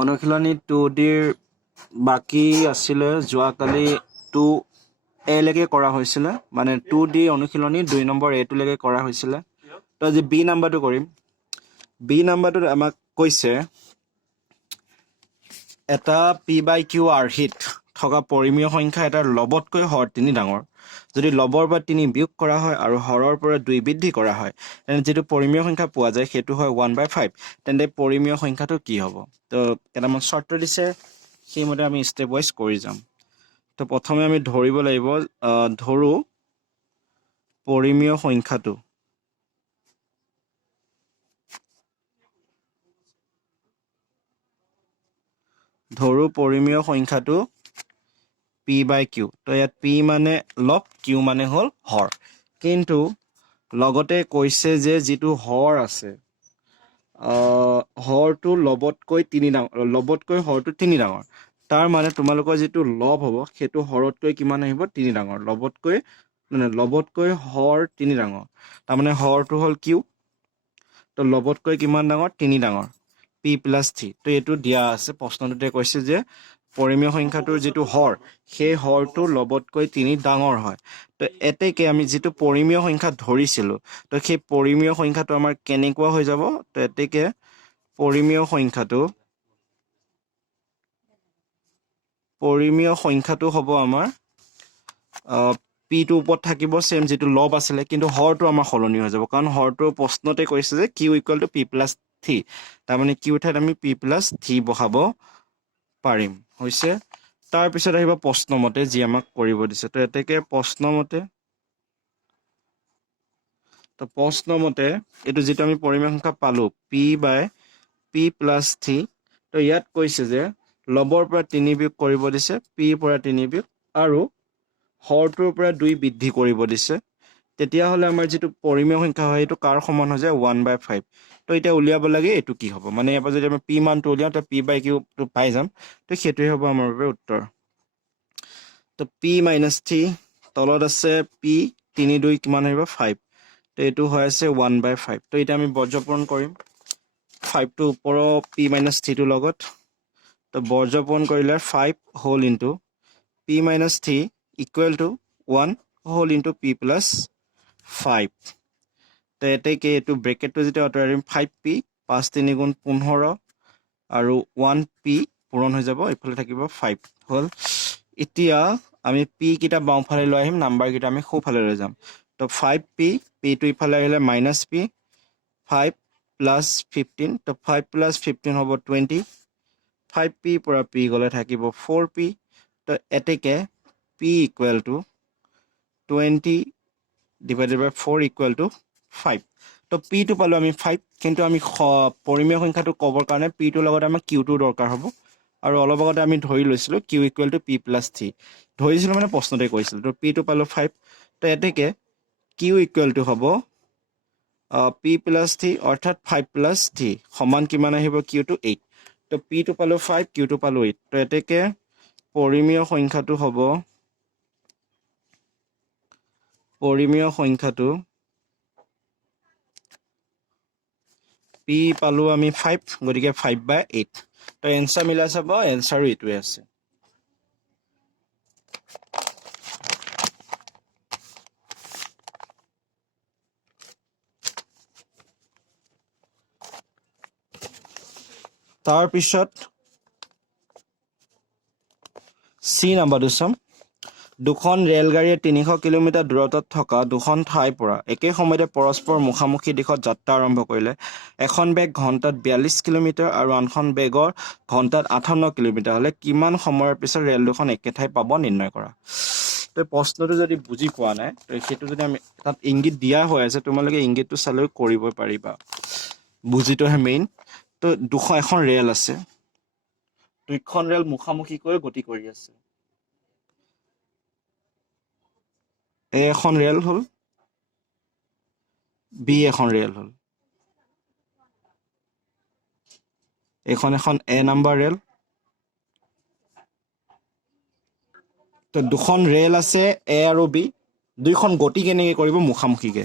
অনুশীলনী 2Dৰ বাকী আছিলে যোৱাকালি 2A লৈকে কৰা হৈছিলে মানে 2D অনুশীলনী 2 নম্বৰ A লৈকে কৰা হৈছিলে তো আজি B নম্বৰটো কৰিম B নম্বৰটোত আমাক কৈছে এটা P/Q আৰ্হিত থকা পৰিমেয় সংখ্যা এটাৰ লবতকৈ হৰ 3 ডাঙৰ যদি লবৰ পৰা 3 বিয়োগ কৰা হয় আৰু হৰৰ পৰা 2 বৃদ্ধি কৰা হয় তেনে যেটো পৰিমেয় সংখ্যা পোৱা যায় সেইটো হয় 1/5 তেন্তে পৰিমেয় সংখ্যাটো কি হ'ব তো কেটামান শৰ্ত দিছে সেইমতে আমি স্টেপ ওয়াইজ কৰি যাম তো প্ৰথমে আমি ধৰিব লাগিব ধৰো পৰিমেয় সংখ্যাটো ধৰো পৰিমেয় সংখ্যাটো P/Q তো ইয়াত P মানে লব Q মানে হল হৰ কিন্তু লগতে কৈছে যে যেটো হৰ আছে হৰটো লবতকৈ 3 ডাঙৰ লবতকৈ হৰটো 3 ডাঙৰ তাৰ মানে তোমালোকৰ যেটো লব হ'ব সেইটো হৰতকৈ কিমান আহিব 3 ডাঙৰ লবতকৈ হৰ 3 ডাঙৰ তাৰ মানে হৰটো হল Q তো লবতকৈ কিমান ডাঙৰ 3 ডাঙৰ P+3 তো এটো দিয়া আছে প্ৰশ্নটোতে কৈছে যে পৰিমেয় সংখ্যাটোৰ যেটো হৰ সেই হৰটো লবতকৈ 3 ডাঙৰ হয় তো এতেকে আমি যেটো পৰিমেয় সংখ্যা ধৰিছিলো তো সেই পৰিমেয় সংখ্যাটো আমাৰ কেনেকুৱা হৈ যাব তো এতেকে পৰিমেয় সংখ্যাটো হ'ব আমাৰ P টো ওপৰত থাকিব সেম যেটো লব আছিলে কিন্তু হৰটো আমাৰ সলনি হৈ যাব কাৰণ হৰটো প্ৰশ্নতে কৈছে যে Q = P+3 তাৰ মানে Q ঠাইত আমি P+3 বহাব পাৰিম হৈছে তাৰ পিছত আহিব প্ৰশ্নমতে যি আমাক কৰিব দিছে তো এতেকে প্ৰশ্নমতে এটো যেটো আমি পৰিমেয় সংখ্যা পালো P/P+3 তো ইয়াত কৈছে যে লবৰ পৰা 3 বিয়োগ কৰিব দিছে P পৰা 3 বিয়োগ আৰু হৰটোৰ পৰা 2 বৃদ্ধি কৰিব দিছে তেতিয়া হলে আমাৰ যেটো পৰিমেয় সংখ্যা হয় এটো কাৰ সমান হৈ যায় 1/5 তো এটা উলিয়াব লাগে এটো কি হ'ব মানে এবাৰ যদি আমি P মানটো উলিয়াও তে P/Q টো পাই যাম তো সেটোই হ'ব আমাৰ বাবে উত্তৰ তো P-3 তলত আছে P 3 2 কিমান আহিব 5 তো এটো হৈ আছে 1/5 তো এটা আমি বৰ্জপূৰণ কৰিম 5 টো ওপৰৰ P-3 টো লগত তো বৰ্জপূৰণ কৰিলে 5 হোল into P-3 equal to 1 whole into P+5 তো এতেকে এটো ব্ৰেকেটটো যেটা অতৰাৰিম 5P 5 3 গুণ 15 আৰু 1P পূৰণ হৈ যাব ইফালে থাকিব 5 হল এতিয়া আমি P কিটা বাওঁফালে লৈ আহিম নাম্বাৰ কিটা আমি সোঁফালে লৈ যাম তো 5P P টো ইফালে আহিলে -P 5 + 15 তো 5 + 15 হ'ব 20 5P পৰা P গলে থাকিব 4P তো এতেকে P = 20 divided by 4 = 5 তো P টো পালো আমি 5 কিন্তু আমি পৰিমেয় সংখ্যাটো কবৰ কাৰণে P টোৰ লগত আমাক Q টো দৰকাৰ হ'ব আৰু অলপ আগতে আমি ধৰি লৈছিলো Q = P+3 ধৰিছিলো মানে প্ৰশ্নতে কৈছিল তো P টো পালো 5 তো এতেকে Q = হ'ব P+3 অৰ্থাৎ 5+3 সমান কিমান আহিব Q টো 8 তো P টো পালো 5 Q টো পালো 8 তো এতেকে পৰিমেয় সংখ্যাটো P পালো আমি 5 গতিকে 5/8 তো এনসাৰ মিলা চাব এনসাৰও এটোৱে আছে তাৰ পিছত C নম্বৰটো চাম দুখন ৰেলগাড়ীয়ে 300 কিলোমিটাৰ দূৰত্বত থকা দুখন ঠাইৰ পৰা একে সময়তে পৰস্পৰ মুখামুখি দিশত যাত্ৰা আৰম্ভ কৰিলে এখন বেগ ঘণ্টাত 42 কিলোমিটাৰ আৰু আনখন বেগৰ ঘণ্টাত 58 কিলোমিটাৰ হলে কিমান সময়ৰ পিছত ৰেল দুখন একে ঠাই পাব নিৰ্ণয় কৰা তো প্ৰশ্নটো যদি বুজি পোৱা নাই তো সেইটো যদি আমি তাত ইংগিত দিয়া হৈ আছে তোমালোকে ইংগিতটো চালেও কৰিব পাৰিবা বুজিটোহে মেইন তো এখন ৰেল আছে দুইখন ৰেল মুখামুখিকৈ গতি কৰি আছে A এখন ৰেল হল B এখন ৰেল হল এখন A নাম্বাৰ ৰেল তো দুখন ৰেল আছে A আৰু B দুইখন গতি কেনেকৈ কৰিব মুখামুখিকে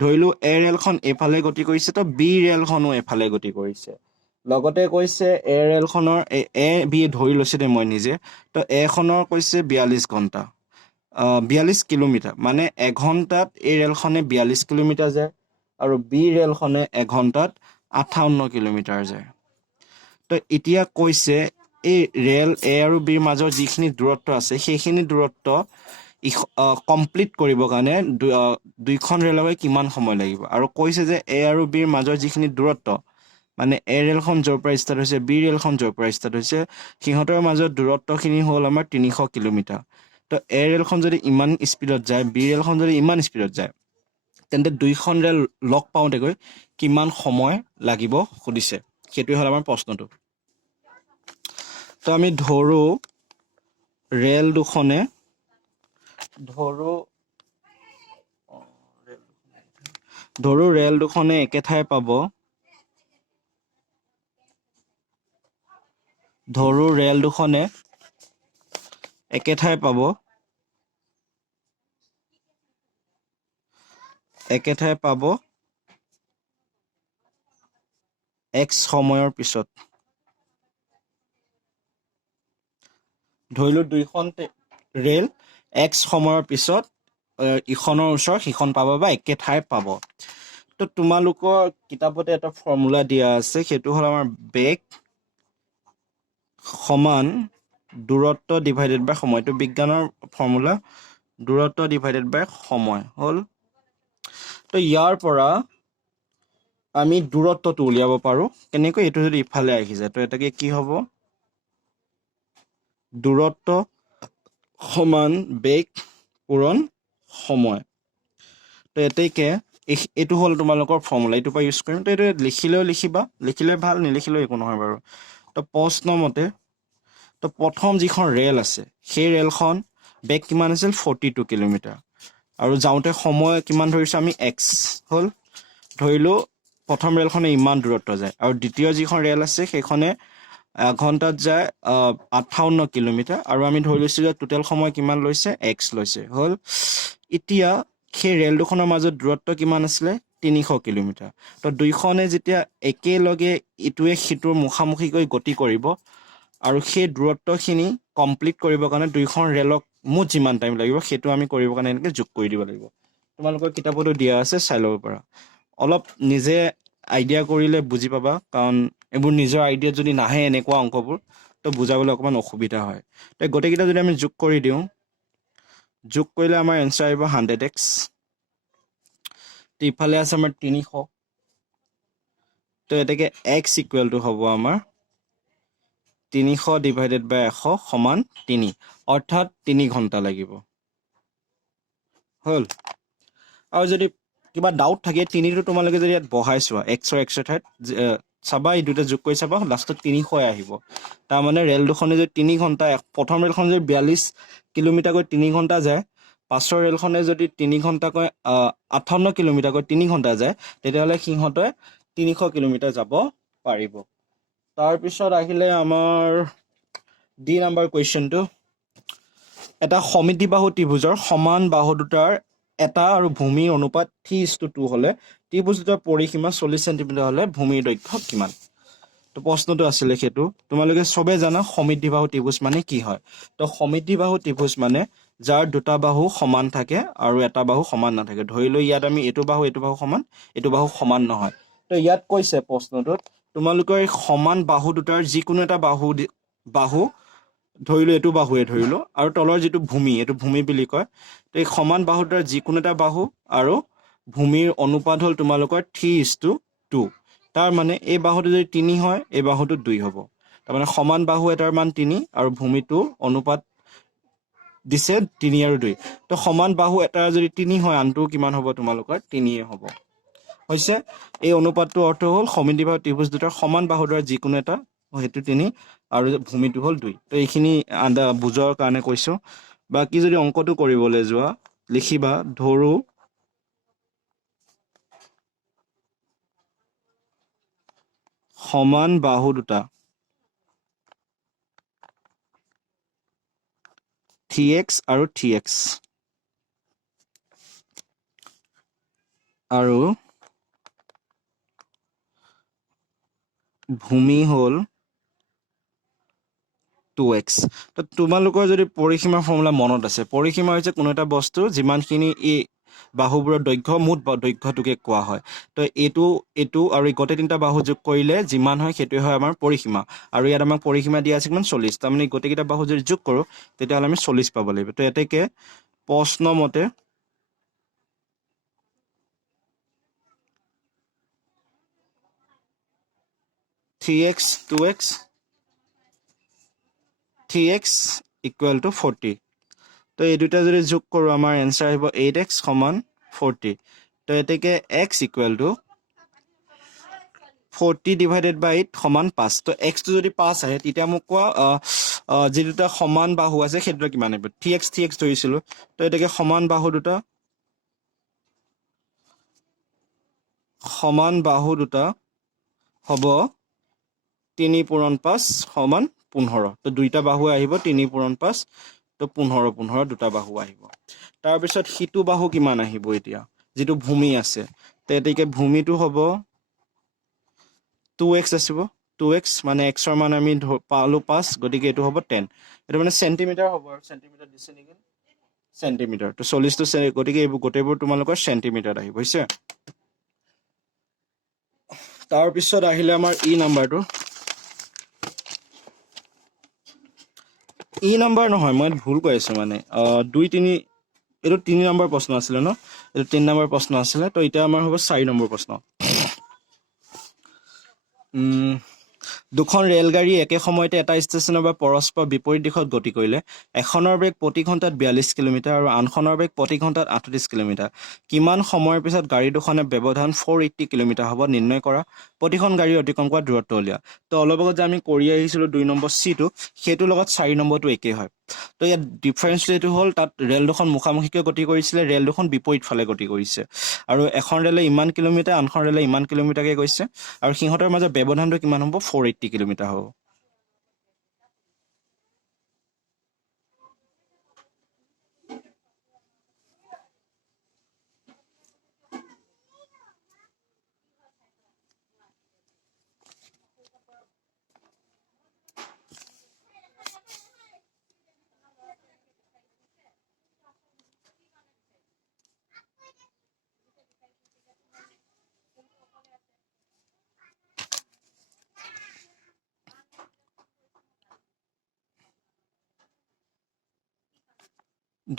ধৰিলো A ৰেলখন এফালে গতি কৰিছে তো B ৰেলখনো এফালে গতি কৰিছে লগতে কৈছে এ ৰেলখনৰ এ বি ধৰি লৈছে দে মই নিজে তো এখনৰ কৈছে 42 ঘণ্টা 42 কিলোমিটাৰ মানে এঘণ্টাত এই ৰেলখনে 42 কিলোমিটাৰ যায় আৰু বি ৰেলখনে এঘণ্টাত 58 কিলোমিটাৰ যায় তো এতিয়া কৈছে এই ৰেল এ আৰু বিৰ মাজৰ যিখিনি দূৰত্ব আছে সেইখিনি দূৰত্ব কমপ্লিট কৰিবৰ কাৰণে দুইখন ৰেলৱে কিমান সময় লাগিব আৰু কৈছে যে এ আৰু বিৰ মাজৰ যিখিনি দূৰত্ব মানে এ ৰেলখন য'ৰ পৰা ষ্টাৰ্ট হৈছে বি ৰেলখন য'ৰ পৰা ষ্টাৰ্ট হৈছে সিহঁতৰ মাজত দূৰত্বখিনি হ'ল আমাৰ 300 কিলোমিটাৰ তো এ ৰেলখন যদি ইমান স্পীডত যায় বি ৰেলখন যদি ইমান স্পীডত যায় তেন্তে দুইখন ৰেল লগ পাওঁতেগৈ কিমান সময় লাগিব সুধিছে সেইটোৱে হ'ল আমাৰ প্ৰশ্নটো তো আমি ধৰো ৰেল দুখনে ধৰো ৰেল দুখনে একে ঠাই পাব ধৰো ৰেল দুখনে একে ঠাই পাব x সময়ৰ পিছত ধৰিলো দুইখন ৰেল x সময়ৰ পিছত ইখনৰ ওচৰ সিখন পাব বা একে ঠাই পাব তো তোমালোকৰ কিতাপতে এটা ফৰ্মুলা দিয়া আছে সেইটো হ'ল আমাৰ বেগ সমান দূৰত্ব ডিভাইডেড বাই সময় তো বিজ্ঞানৰ ফৰ্মুলা দূৰত্ব ডিভাইডেড বাই সময় হ'ল তো ইয়াৰ পৰা আমি দূৰত্বটো উলিয়াব পাৰো কেনেকৈ এইটো যদি ইফালে আহি যায় তো এটাকে কি হ'ব দূৰত্ব সমান বেগ পূৰণ সময় তো এতেকে এইটো হ'ল তোমালোকৰ ফৰ্মুলা এইটোৰ পৰা ইউজ কৰিম তো এইটো লিখিলেও লিখিবা লিখিলে ভাল নিলিখিলেও একো নহয় বাৰু তো প্ৰশ্ন মতে তো প্ৰথম যিখন ৰেল আছে সেই ৰেলখন বেগ কিমান আছিল 42 কিলোমিটাৰ আৰু যাওঁতে সময় কিমান ধৰিছোঁ আমি এক্স হ'ল ধৰিলোঁ প্ৰথম ৰেলখনে ইমান দূৰত্ব যায় আৰু দ্বিতীয় যিখন ৰেল আছে সেইখনে ঘণ্টাত যায় 58 কিলোমিটাৰ আৰু আমি ধৰি লৈছোঁ যে টোটেল সময় কিমান লৈছে এক্স লৈছে হ'ল এতিয়া সেই ৰেল দুখনৰ মাজত দূৰত্ব কিমান আছিলে 300 কিলোমিটাৰ তো দুইখনে যেতিয়া একেলগে ইটোৱে সিটোৰ মুখামুখিকৈ গতি কৰিব আৰু সেই দূৰত্বখিনি কমপ্লিট কৰিবৰ কাৰণে দুইখন ৰেলক মুঠ যিমান টাইম লাগিব সেইটো আমি কৰিবৰ কাৰণে এনেকৈ যোগ কৰি দিব লাগিব তোমালোকৰ কিতাপতো দিয়া আছে চাই ল'ব পাৰা অলপ নিজে আইডিয়া কৰিলে বুজি পাবা কাৰণ এইবোৰ নিজৰ আইডিয়াত যদি নাহে এনেকুৱা অংকবোৰ তো বুজাবলৈ অকণমান অসুবিধা হয় তো গোটেইকেইটা যদি আমি যোগ কৰি দিওঁ যোগ কৰিলে আমাৰ এনচাৰ আহিব 100x তো ইফালে আছে আমাৰ 300 তো এতেকে x ইকুৱেল টু হ'ব আমাৰ 300 ডিভাইডেড বাই 100 সমান 3 অৰ্থাৎ 3 ঘণ্টা লাগিব হ'ল আৰু যদি কিবা ডাউট থাকে 3টো তোমালোকে যদি ইয়াত বহাই চোৱা এক্সৰ ঠাইত চাবা এই দুটা যোগ কৰি চাবা লাষ্টত 300 আহিব তাৰমানে ৰেল দুখনে যদি 3 ঘণ্টা প্ৰথম ৰেলখন যদি 42 কিলোমিটাৰকৈ 3 ঘণ্টা যায় পাছৰ ৰেলখনে যদি 3 ঘণ্টাকৈ 58 কিলোমিটাৰকৈ 3 ঘণ্টা যায় তেতিয়াহ'লে সিহঁতে 300 কিলোমিটাৰ যাব পাৰিব তাৰপিছত আহিলে আমাৰ ডি নাম্বাৰ কুৱেশ্যনটো এটা সমিতিবাহু ত্ৰিভুজৰ সমান বাহু দুটাৰ এটা আৰু ভূমিৰ অনুপাত 3:2 হ'লে ত্ৰিভুজ দুটাৰ পৰিসীমা 40 চেণ্টিমিটাৰ হ'লে ভূমিৰ দৈৰ্ঘ্য কিমান তো প্ৰশ্নটো আছিলে সেইটো তোমালোকে চবে জানা সমিতিবাহু ত্ৰিভুজ মানে কি হয় তো সমিতিবাহু ত্ৰিভুজ মানে যাৰ দুটা বাহু সমান থাকে আৰু এটা বাহু সমান নাথাকে ধৰি লৈ ইয়াত আমি এইটো বাহু সমান এইটো বাহু সমান নহয় তো ইয়াত কৈছে প্ৰশ্নটোত তোমালোকৰ এই সমান বাহু দুটাৰ যিকোনো এটা বাহু ধৰিলো এইটো বাহুৱে ধৰিলো আৰু তলৰ যিটো ভূমি এইটো ভূমি বুলি কয় তো এই সমান বাহু দুটাৰ যিকোনো এটা বাহু আৰু ভূমিৰ অনুপাত হ'ল তোমালোকৰ 3:2 তাৰ মানে এই বাহুটো যদি 3 হয় এই বাহুটো 2 হ'ব তাৰমানে সমান বাহু এটাৰ মান 3 আৰু ভূমিটোৰ অনুপাত দিছে 3 আৰু 2 তো সমান বাহু এটা যদি 3 হয় আনটো কিমান হ'ব তোমালোকৰ 3 হ'ব হৈছে এই অনুপাতটোৰ অৰ্থ হ'ল সমিতিবাহু ত্ৰিভুজ দুটাৰ সমান বাহু দ্বাৰা যিকোনো এটা সেইটো 3 আৰু ভূমিটো হ'ল 2 তো এইখিনি বুজোৱাৰ কাৰণে কৈছোঁ বাকী যদি অংকটো কৰিবলৈ যোৱা লিখিবা ধৰো সমান বাহু দুটা 3x আৰু 3x আৰু ভূমি হ'ল 2x তো তোমালোকৰ যদি পৰিসীমা ফৰ্মুলা মনত আছে পৰিসীমা হৈছে কোনো এটা বস্তু যিমানখিনি এই বাহুবোৰৰ দৈৰ্ঘ্য মুঠ দৈৰ্ঘ্যটোকে কোৱা হয় তো এইটো আৰু এই গোটেই তিনিটা বাহু যোগ কৰিলে যিমান হয় সেইটোৱে হয় আমাৰ পৰিসীমা আৰু ইয়াত আমাক পৰিসীমা দিয়া আছে কিমান 40 তাৰমানে গোটেইকেইটা বাহু যদি যোগ কৰোঁ তেতিয়াহ'লে আমি 40 পাব লাগিব তো এতেকে প্ৰশ্ন মতে 3x 2x 3x equal to 40 তো এই দুটা যদি যোগ কৰোঁ আমাৰ এনসাৰ আহিব 8x সমান 40 তো এতেকে x equal to 40 divided by 8 সমান 5 তো x টো যদি 5 আহে তেতিয়া মোক কোৱা যি দুটা সমান বাহু আছে সেইটো কিমান আহিব 3x ধৰিছিলো তো এতেকে সমান বাহু দুটা হ'ব 3 পূৰণ 5 সমান 15 তো দুইটা বাহু আহিব 3 পূৰণ 5 তো 15 দুটা বাহু আহিব তাৰপিছত হিটো বাহু কিমান আহিব এতিয়া যেটো ভূমি আছে তো এতেকে ভূমিটো হ'ব 2x আসিব 2x মানে x ৰ মান আমি পালো 5 গতিকে এটো হ'ব 10 এটো মানে সেন্টিমিটাৰ হ'ব আৰু সেন্টিমিটাৰ দিছে নেকি সেন্টিমিটাৰ তো 40 তো গতিকে এই গোটেইবোৰ তোমালোকৰ সেন্টিমিটাৰ আহিব হৈছে তাৰ পিছত আহিলে আমাৰ ই নাম্বাৰটো ই নাম্বাৰ নহয় মই ভুল কৈ আছো মানে 2 3 এটো 3 নম্বৰ প্ৰশ্ন আছিল ন এটো 3 নম্বৰ প্ৰশ্ন আছিল তো এটা আমাৰ হ'ব 4 নম্বৰ প্ৰশ্ন দুখন ৰেলগাড়ী একে সময়তে এটা ষ্টেচনৰ পৰা পৰস্পৰ বিপৰীত দিশত গতি কৰিলে এখনৰ বেগ প্ৰতি ঘণ্টাত 42 কিলোমিটাৰ আৰু আনখনৰ বেগ প্ৰতি ঘণ্টাত 38 কিলোমিটাৰ কিমান সময়ৰ পিছত গাড়ী দুখনে ব্যৱধান 480 কিলোমিটাৰ হ'ব নিৰ্ণয় কৰা প্ৰতিখন গাড়ী অতিক্ৰম কৰা দূৰত্ব উলিয়া তো অলপ আগত যে আমি কৰি আহিছিলো 2 নম্বৰ সিটো হেতু লগত 4 নম্বৰটো একে হয় তো ইয়াত ডিফাৰেন্স এটো হ'ল তাত ৰেল দুখন মুখামুখিকৈ গতি কৰিছিলে ৰেল দুখন বিপৰীত ফালে গতি কৰিছে আৰু এখন ৰেলে ইমান কিলোমিটাৰ আনখন ৰেলে ইমান কিলোমিটাৰকে গৈছে আৰু সিহঁতৰ মাজৰ ব্যৱধানটো কিমান হ'ব 480 কিলোমিটাৰ হ'ব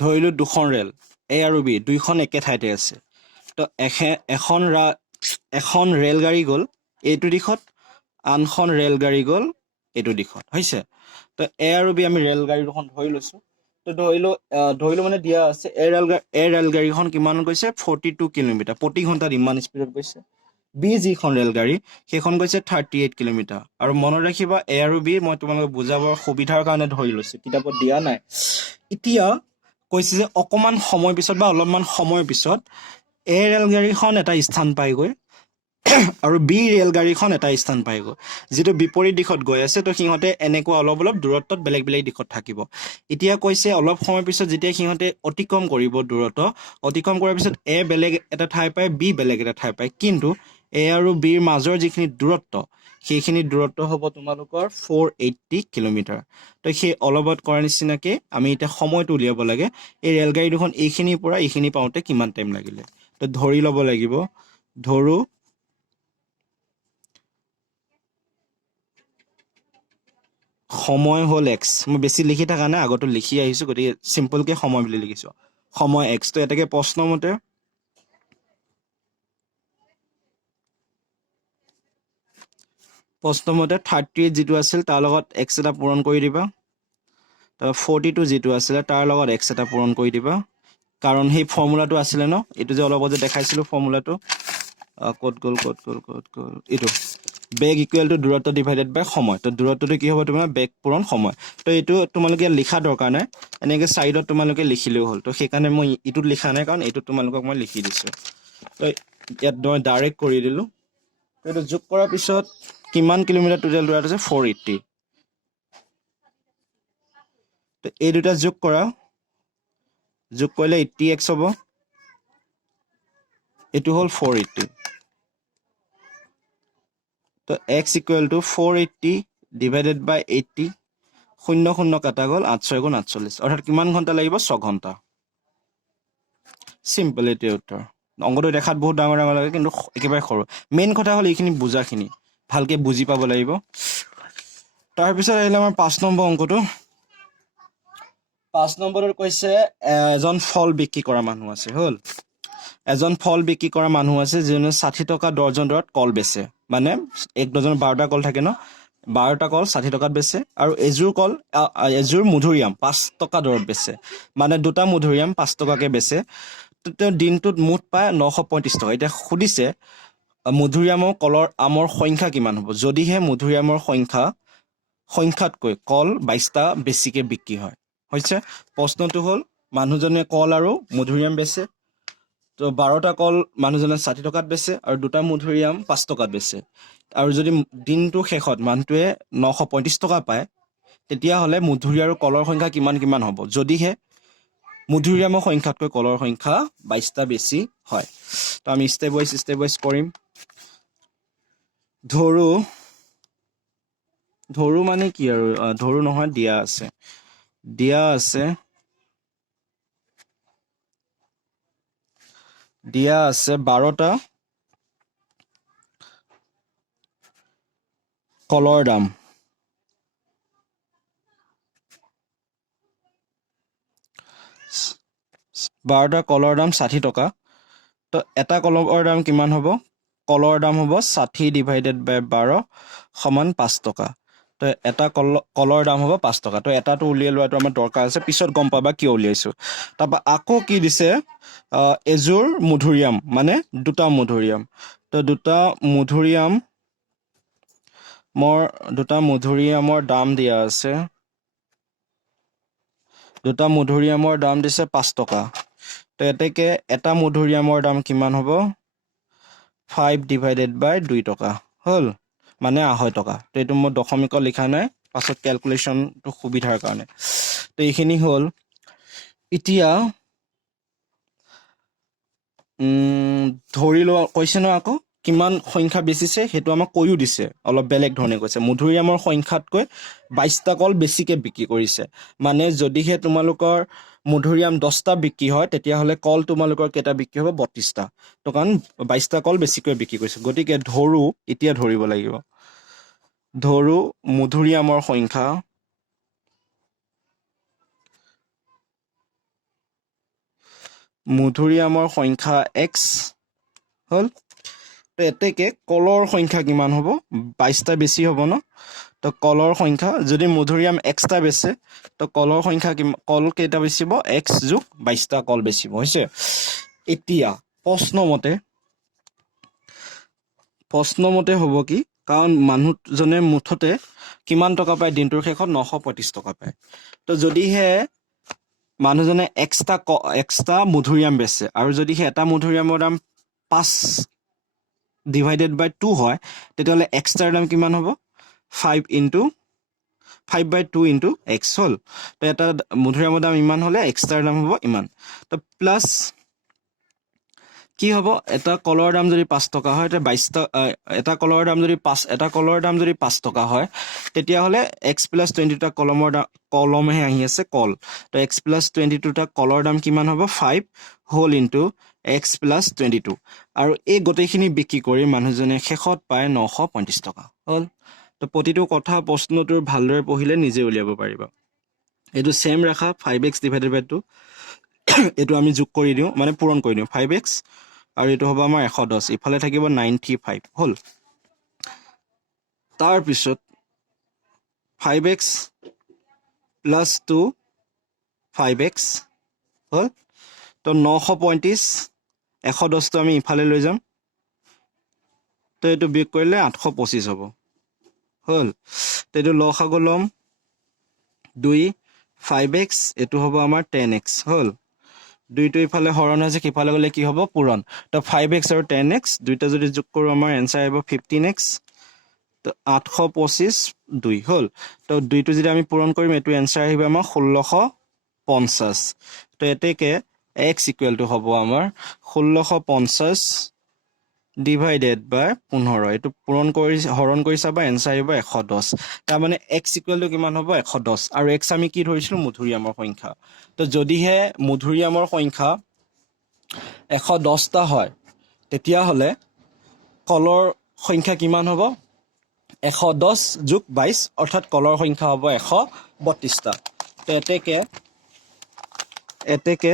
ধৰিলো দুখন ৰেল এ আৰু বি দুইখন একে ঠাইতে আছে তো এখন ৰেলগাড়ী গ'ল এইটো দিশত আনখন ৰেলগাড়ী গ'ল এইটো দিশত হৈছে তো এ আৰু বি আমি ৰেলগাড়ী দুখন ধৰি লৈছো তো ধৰিলো মানে দিয়া আছে এ ৰেলগাড়ীখন কিমান গৈছে 42 কিলোমিটাৰ প্ৰতি ঘণ্টাত ইমান স্পীডত গৈছে বি যিখন ৰেলগাড়ী সেইখন গৈছে 38 কিলোমিটাৰ আৰু মনত ৰাখিবা এ আৰু বি মই তোমালোকক বুজাবৰ সুবিধাৰ কাৰণে ধৰি লৈছো কিতাপত দিয়া নাই এতিয়া কৈছে যে অকমান সময় পিছত বা অলপমান সময় পিছত এ ৰেলগাড়ীখন এটা স্থান পাইগৈ আৰু বি ৰেলগাড়ীখন এটা স্থান পাইগৈ যেটো বিপৰীত দিশত গৈ আছে তো সিহঁতে এনেকুৱা অলপ দূৰত্বত বেলেগ দিশত থাকিব এতিয়া কৈছে অলপ সময় পিছত যেতিয়া সিহঁতে অতিক্ৰম কৰিব দূৰত্ব অতিক্ৰম কৰাৰ পিছত এ বেলেগ এটা ঠাই পায় বি বেলেগ এটা ঠাই পায় কিন্তু এ আৰু বিৰ মাজৰ যিখিনি দূৰত্ব সেইখিনি দূৰত্ব হ'ব তোমালোকৰ 480 কিলোমিটাৰ তো সেই অলপত কৰাৰ নিচিনাকে আমি এতিয়া সময়টো উলিয়াব লাগে এই ৰেলগাড়ী দুখন এইখিনিৰ পৰা এইখিনি পাওঁতে কিমান টাইম লাগিলে তো ধৰি ল'ব লাগিব ধৰো সময় হ'ল x মই বেছি লিখি থকা নাই আগতো লিখি আহিছো গতিকে সিম্পলকে সময় বুলি লিখিছো সময় x তো এটাকে প্ৰশ্নমতে প্ৰশ্নমতে 38 যেটো আছিল তাৰ লগত x এটা পূৰণ কৰি দিবা তাৰ 42 যেটো আছিল তাৰ লগত x এটা পূৰণ কৰি দিবা কাৰণ সেই ফৰ্মুলাটো আছিল ন এটো যে অলপ যে দেখাইছিলো ফৰ্মুলাটো কোড গল এটো বেগ ইকুৱেল টু দূৰত্ব ডিভাইডেড বাই সময় তো দূৰত্বটো কি হ'ব তোমাৰ বেগ পূৰণ সময় তো এটো তোমালোকে লিখা দৰকাৰ নাই এনেকে সাইডত তোমালোকে লিখিলেও হ'ল তো সেইকাৰণে মই ইটোত লিখা নাই কাৰণ এটো তোমালোকক মই লিখি দিছো তো ইয়াত মই ডাইৰেক্ট কৰি দিলো এটো যোগ কৰাৰ পিছত কিমান কিলোমিটাৰ টোটাল দূৰত আছে 480 তো এই দুটা যোগ কৰিলে 80x হ'ব এটো হ'ল 480 তো x ইকুৱেল টু 480 ডিভাইডেড বাই 80 শূন্য শূন্য কাটা গ'ল 8 6 গুণ 48 অৰ্থাৎ কিমান ঘণ্টা লাগিব 6 ঘণ্টা সিম্পল এটি উত্তৰ অংকটো দেখাত বহুত ডাঙৰ ডাঙৰ লাগে কিন্তু একেবাৰে সৰু মেইন কথা হ'ল এইখিনি বুজাখিনি ভালকে বুজি পাব লাগিব তাৰ পিছত আহিলে আমাৰ 5 নম্বৰ অংকটো 5 নম্বৰত কৈছে এজন ফল বিক্ৰী কৰা মানুহ আছে হ'ল এজন ফল বিক্ৰী কৰা মানুহ আছে যিজনে 60 টকা ডৰ্জন দৰত কল বেচে মানে এক ডজন 12টা কল থাকে ন 12টা কল 60 টকাত বেচে আৰু এজোৰ মধুৰিআম 5 টকা দৰত বেচে মানে দুটা মধুৰিআম 5 টকাকে বেচে তেওঁ দিনটোত মুঠ পায় 935 টকা এতিয়া সুধিছে মধুৰিআমৰ কলৰ আমৰ সংখ্যা কিমান হ'ব যদিহে মধুৰিআমৰ সংখ্যাতকৈ কল 22টা বেছিকে বিক্ৰী হয় হৈছে প্ৰশ্নটো হ'ল মানুহজনে কল আৰু মধুৰিআম বেচে তো 12টা কল মানুহজনে 60 টকাত বেচে আৰু দুটা মধুৰিআম 5 টকাত বেচে আৰু যদি দিনটোৰ শেষত মানুহটোৱে 935 টকা পায় তেতিয়াহ'লে মধুৰি আৰু কলৰ সংখ্যা কিমান হ'ব যদিহে মধুৰিআমৰ সংখ্যাতকৈ কলৰ সংখ্যা 22টা বেছি হয় তো আমি ষ্টেপ ৱাইজ কৰিম ধৰু মানে কি আৰু ধৰু নহয় দিয়া আছে 12টা কলৰ দাম 60 টকা তো এটা কলৰ দাম কিমান হ'ব কলৰ দাম হ'ব 60 ডিভাইডেড বাই 12 সমান 5 টকা তো এটা কলৰ দাম হ'ব 5 টকা তো এটাটো উলিয়াই লোৱাটো আমাৰ দৰকাৰ আছে পিছত গম পাবা কিয় উলিয়াইছো তাৰপৰা আকৌ কি দিছে এজোৰ মধুৰিআম মানে দুটা মধুৰিআম তো দুটা মধুৰিআমৰ দাম দিয়া আছে দুটা মধুৰিআমৰ দাম দিছে 5 টকা তো এতেকে এটা মধুৰিআমৰ দাম কিমান হ'ব 5 ডিভাইডেড বাই 2 টকা হ'ল মানে 2.5 টকা তো এইটো মই দশমিকত লিখা নাই পাছত ক্যালকুলেশনটো সুবিধাৰ কাৰণে তো এইখিনি হ'ল এতিয়া ধৰি লোৱা কৈছে ন আকৌ কিমান সংখ্যা বেছিছে সেইটো আমাক কৈও দিছে অলপ বেলেগ ধৰণে কৈছে মধুৰিআমৰ সংখ্যাতকৈ 22টা কল বেছিকে বিক্ৰী কৰিছে মানে যদিহে তোমালোকৰ মধুৰিআম 10টা বিক্ৰী হয় তেতিয়াহ'লে কল তোমালোকৰ কেইটা বিক্ৰী হ'ব 32টা তো কাৰণ 22টা কল বেছিকৈ বিক্ৰী কৰিছে গতিকে এতিয়া ধৰিব লাগিব ধৰু মধুৰিআমৰ সংখ্যা x হ'ল তো এতেকে কলৰ সংখ্যা কিমান হ'ব 22টা বেছি হ'ব ন তো কলৰ সংখ্যা যদি মধুৰিআম xটা বেচে তো কলৰ সংখ্যা কল কেইটা বেচিব x যোগ 22টা কল বেচিব হৈছে এতিয়া প্ৰশ্নমতে হ'ব কি কাৰণ মানুহজনে মুঠতে কিমান টকা পায় দিনটোৰ শেষত 935 টকা পায় তো যদিহে মানুহজনে এক্সট্ৰা মধুৰিআম বেচে আৰু যদিহে এটা মধুৰিআমৰ দাম 5 ডিভাইডেড বাই 2 হয় তেতিয়াহ'লে এক্সট্ৰাৰ দাম কিমান হ'ব 5/2 ইনটু x হ'ল তো এটা মধুৰিআমৰ দাম ইমান হ'লে এক্সট্ৰাৰ দাম হ'ব ইমান তো প্লাছ কি হ'ব এটা কলৰ দাম যদি 5 টকা হয় তেতিয়া 22টা এটা কলৰ দাম যদি 5 টকা হয় তেতিয়াহ'লে x + 22টা কলমহে আহি আছে কল তো x + 22টা কলৰ দাম কিমান হ'ব 5 হোল ইনটু x + 22 আৰু এই গোটেইখিনি বিক্ৰী কৰি মানুহজনে শেষত পায় 935 টকা হ'ল তো প্ৰতিটো কথা প্ৰশ্নটোৰ ভালদৰে পঢ়িলে নিজে উলিয়াব পাৰিবা এইটো সেম ৰাখা 5x ডিভাইডেড বাই 2 এইটো আমি যোগ কৰি দিওঁ মানে পূৰণ কৰি দিওঁ 5x আৰু এইটো হ'ব আমাৰ 110 ইফালে থাকিব 95 হ'ল তাৰ পিছত 5x + 2 5x হ'ল তো 935 110 টো আমি ইফালে লৈ যাম তো এইটো বিয়োগ কৰিলে 825 হ'ব হ'ল তো এইটো লসাগু ল'ম 2 5x এইটো হ'ব আমাৰ 10x হ'ল দুইটো ইফালে হৰণ হৈছে কিফালে গ'লে কি হ'ব পূৰণ তো 5x আৰু 10x দুইটা যদি যোগ কৰোঁ আমাৰ এনসাৰ আহিব 15x তো 825 2 হ'ল তো দুইটো যদি আমি পূৰণ কৰিম এইটো এনসাৰ আহিব আমাৰ 1650 তো এতেকে x ইকুৱেল টু হ'ব আমাৰ 1650 ডিভাইডেড বাই 15 এইটো পূৰণ কৰি হৰণ কৰি চাবা এনচাৰ আহিব 110 তাৰমানে x ইকুৱেল টু কিমান হ'ব 110 আৰু x আমি কি ধৰিছিলো মধুৰিআমৰ সংখ্যা তো যদিহে মধুৰিআমৰ সংখ্যা 110টা হয় তেতিয়াহ'লে কলৰ সংখ্যা কিমান হ'ব 110 যোগ 22 অৰ্থাৎ কলৰ সংখ্যা হ'ব 132টা তো এতেকে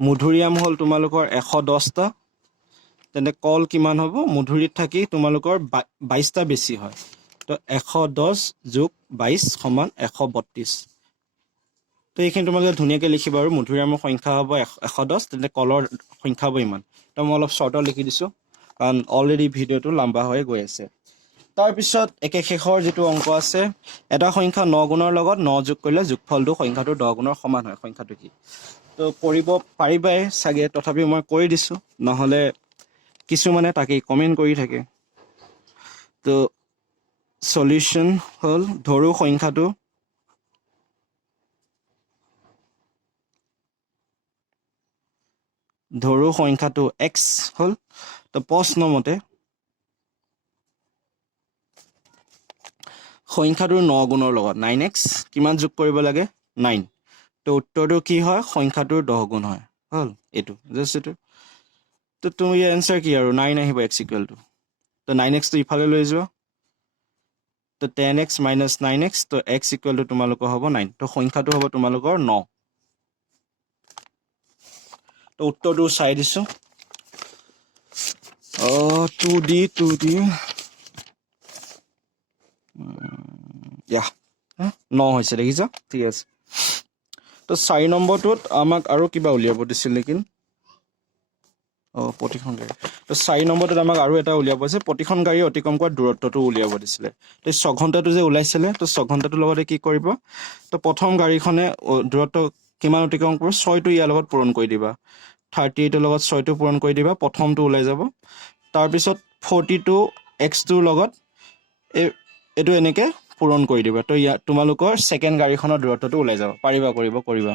মধুৰিআম হ'ল তোমালোকৰ 110টা তেনে কল কিমান হ'ব মধুৰিত থাকি তোমালোকৰ 22টা বেছি হয় তো 110 যোগ 22 সমান 132 তো এইখিনি তোমালোকে ধুনীয়াকৈ লিখিবা আৰু মধুৰিআমৰ সংখ্যা হ'ব 110 তেনে কলৰ সংখ্যা হ'ব ইমান তো মই অলপ শ্বৰ্টত লিখি দিছোঁ কাৰণ অলৰেডি ভিডিঅ'টো লম্বা হৈ গৈ আছে তাৰপিছত একে শেষৰ যিটো অংক আছে এটা সংখ্যা 9 গুণৰ লগত 9 যোগ কৰিলে যোগফলটো সংখ্যাটো 10 গুণৰ সমান হয় সংখ্যাটো কি তো কৰিব পাৰিবাই চাগে তথাপিও মই কৰি দিছোঁ নহ'লে কিছুমানে তাকেই কমেণ্ট কৰি থাকে তো সলিউশ্যন হ'ল ধৰো সংখ্যাটো x হ'ল তো প্ৰশ্ন মতে সংখ্যাটোৰ 9 গুণৰ লগত 9x কিমান যোগ কৰিব লাগে 9 তো উত্তৰটো কি হয় সংখ্যাটোৰ 10 গুণ হয় হ'ল এইটো জাষ্ট এইটো তো তুমি এনসাৰ কি আৰু 9 আহিব x ইকুৱেল টু তো 9x তো ইফালে লৈ যোৱা তো 10x minus 9x তো x ইকুৱেল টু তোমালোকৰ হ'ব 9 তো সংখ্যাটো হ'ব তোমালোকৰ 9 তো উত্তৰটো চাই দিছো 2D ইয়া 9 হৈছে দেখিছ ঠিক আছে তো 4 নম্বৰটোত আমাক আৰু কিবা উলিয়াব দিছিল নেকি প্ৰতিখন গাড়ী তো 4 নম্বৰটোত আমাক আৰু এটা উলিয়াব আছে প্ৰতিখন গাড়ী অতিক্ৰম কৰা দূৰত্বটো উলিয়াব দিছিলে তো 6 ঘণ্টাটো যে ওলাইছিলে তো 6 ঘণ্টাটোৰ লগতে কি কৰিব তো প্ৰথম গাড়ীখনে দূৰত্ব কিমান অতিক্ৰম কৰিব 6টো ইয়াৰ লগত পূৰণ কৰি দিবা 38ৰ লগত 6টো পূৰণ কৰি দিবা প্ৰথমটো ওলাই যাব তাৰপিছত 42x2ৰ লগত এইটো এনেকৈ পূৰণ কৰি দিবা তো ইয়াত তোমালোকৰ ছেকেণ্ড গাড়ীখনৰ দূৰত্বটো ওলাই যাব পাৰিবা কৰিবা